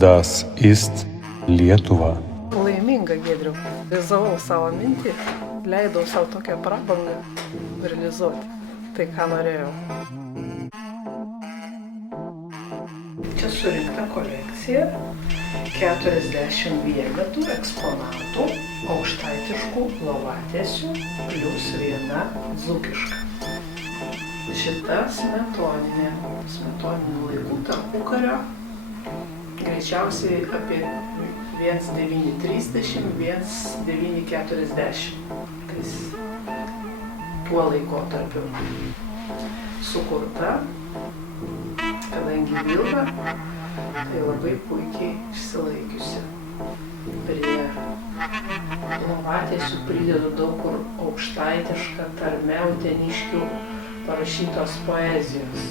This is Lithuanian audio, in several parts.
Das ist Lietuva. Laiminga, Giedriau. Realizavau savo mintį, leidau savo tokią prabangą realizuoti tai, ką norėjau. Čia surinkta kolekcija 40 vienetų eksponatų aukštaitiškų lovatiesių plius viena dzūkiška. Šita smetoninių laikų tarpukario, greičiausiai apie 1930, 1940. Tuo laikotarpiu sukurta, kadangi vilna, tai labai puikiai išsilaikiusi. Prie lovatiesių pridedu daug kur aukštaitišką tarme uteniškių parašytos poezijos.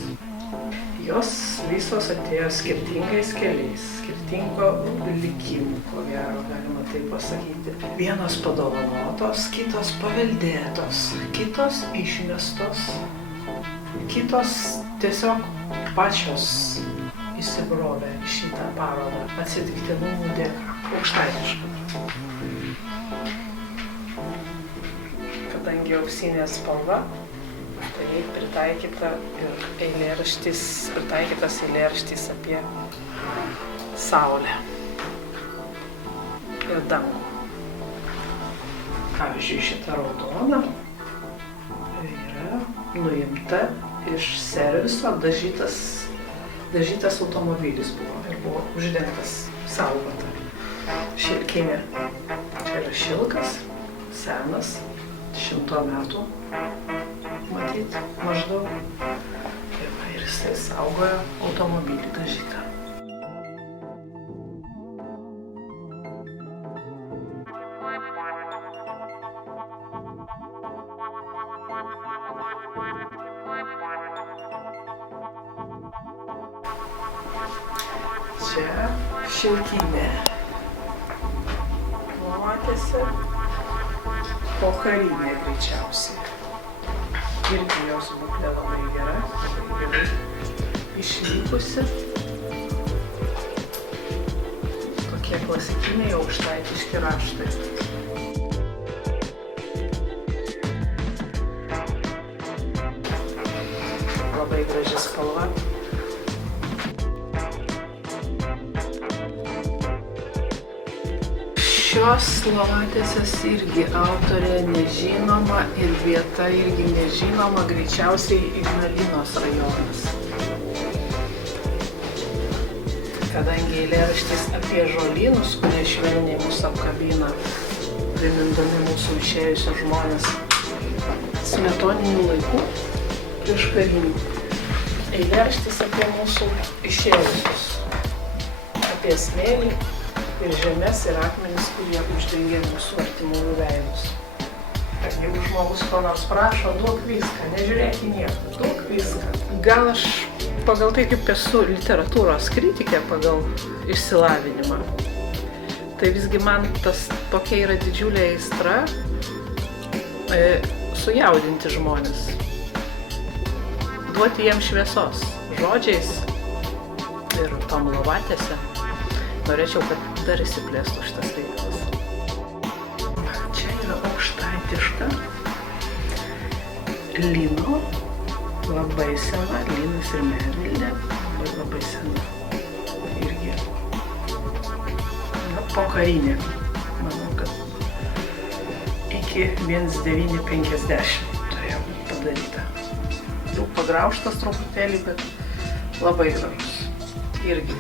Jos visos atėjo skirtingais keliais, skirtingo likimų, ko gero galima taip pasakyti. Vienos padovanotos, kitos paveldėtos, kitos išmestos, kitos tiesiog pačios įsibrovė į šitą parodą atsitiktinumų dėka, aukštaitišką. Kadangi auksinė spalva, tai pritaikytas eilėraštis apie saulę ir dangų. Pavyzdžiui, šita raudona yra nuimta iš serviso, dažytas automobilis buvo ir buvo uždengtas saugota šilkinė. Čia yra šilkas, senas, 100 metų. Matyt, maždaug. Ir jisai saugojo automobilį dažytą. Čia šilkinė. Matėsi pokarinė greičiausiai. Irgi jos būklė labai gera, labai gerai išlikusi. Tokie klasikiniai aukštaitiški raštai. Labai graži spalva. Šios lovatiesės irgi autorė nežinoma ir vieta irgi nežinoma, greičiausiai Ignalinos rajonas. Kadangi eilėraštis apie žolynus, kurie švelniai mūsų apkabina, primindami mūsų išėjusius žmones smetoninių laikų prieš karinių. Eilėraštis apie mūsų išėjusius, apie smėlį ir žemes ir akmenis, kurie uždengia mūsų artimųjų veidus. Jeigu žmogus ko nors prašo, duok viską, nežiūrėk į nieką, duok viską. Gal aš pagal tai, kaip esu literatūros kritikė pagal išsilavinimą, tai visgi man tokia yra didžiulė aistra sujaudinti žmones, duoti jiems šviesos žodžiais ir tom lovatiesėm. Norėčiau, kad dar įsiplėstų šitas reikalas. Čia yra aukštaitiška lino, labai sena, linas ir medvilnė, labai sena. Irgi pokarinė, manau, kad iki 1950 turėjo būti padaryta. Jau pagraužtas truputėlį, bet labai gražus. Irgi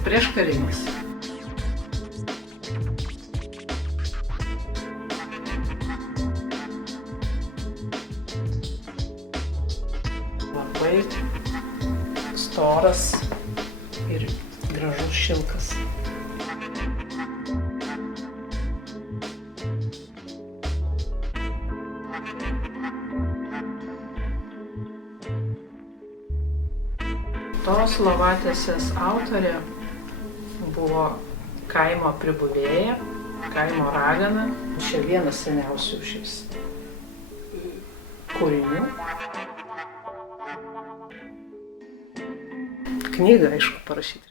prieš karinis. Labai storas ir gražus šilkas. Tos lovatiesės autorė buvo kaimo pribuvėja, kaimo ragana. Čia vienas seniausių šis kūrinių. Knygą, aišku, parašyti.